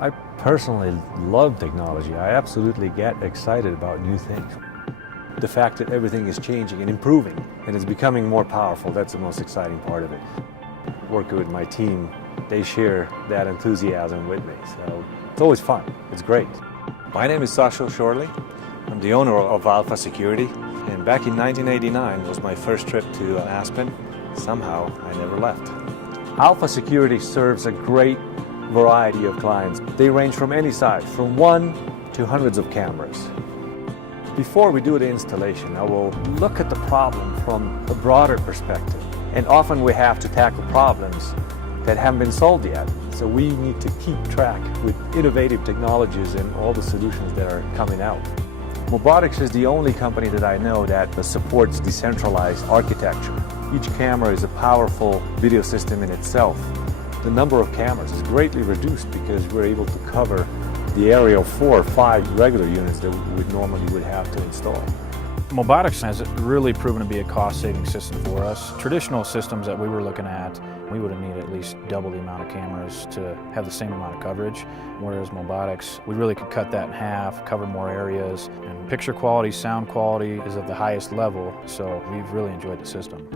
I personally love technology. I absolutely get excited about new things. The fact that everything is changing and improving and is becoming more powerful, that's the most exciting part of it. Working with my team, they share that enthusiasm with me, so it's always fun. It's great. My name is Sasha Shorley. I'm the owner of Alpha Security, and back in 1989 was my first trip to Aspen. Somehow, I never left. Alpha Security serves a great variety of clients. They range from any size, from 1 to hundreds of cameras. Before we do the installation, I will look at the problem from a broader perspective. And often we have to tackle problems that haven't been solved yet. So we need to keep track with innovative technologies and all the solutions that are coming out. MOBOTIX is the only company that I know that supports decentralized architecture. Each camera is a powerful video system in itself. The number of cameras is greatly reduced because we're able to cover the area of 4 or 5 regular units that we normally would have to install. MOBOTIX has really proven to be a cost-saving system for us. Traditional systems that we were looking at, we would have needed at least double the amount of cameras to have the same amount of coverage, whereas MOBOTIX, we really could cut that in half, cover more areas, and picture quality, sound quality is of the highest level, so we've really enjoyed the system.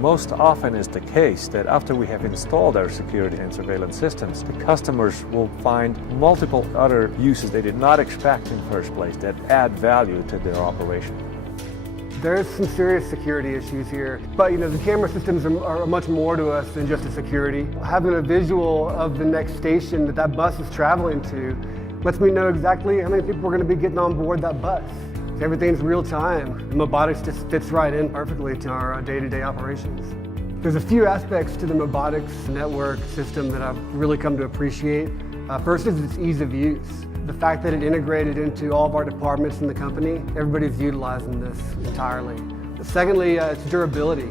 Most often is the case that after we have installed our security and surveillance systems, the customers will find multiple other uses they did not expect in the first place that add value to their operation. There's some serious security issues here, but the camera systems are much more to us than just a security. Having a visual of the next station that bus is traveling to lets me know exactly how many people are going to be getting on board that bus. Everything's real time. MOBOTIX just fits right in perfectly to our day-to-day operations. There's a few aspects to the MOBOTIX network system that I've really come to appreciate. First is its ease of use. The fact that it integrated into all of our departments in the company, everybody's utilizing this entirely. Secondly, its durability.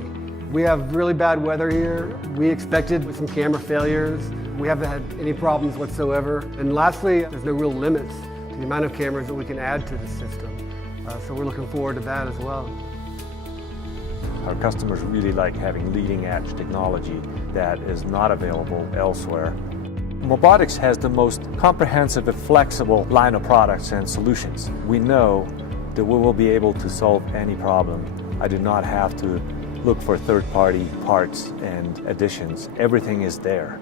We have really bad weather here. We expected some camera failures. We haven't had any problems whatsoever. And lastly, there's no real limits to the amount of cameras that we can add to the system. So we're looking forward to that as well. Our customers really like having leading-edge technology that is not available elsewhere. MOBOTIX has the most comprehensive and flexible line of products and solutions. We know that we will be able to solve any problem. I do not have to look for third-party parts and additions. Everything is there.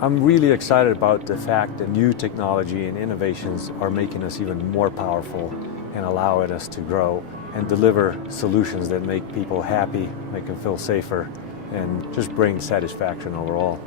I'm really excited about the fact that new technology and innovations are making us even more powerful and allowing us to grow and deliver solutions that make people happy, make them feel safer, and just bring satisfaction overall.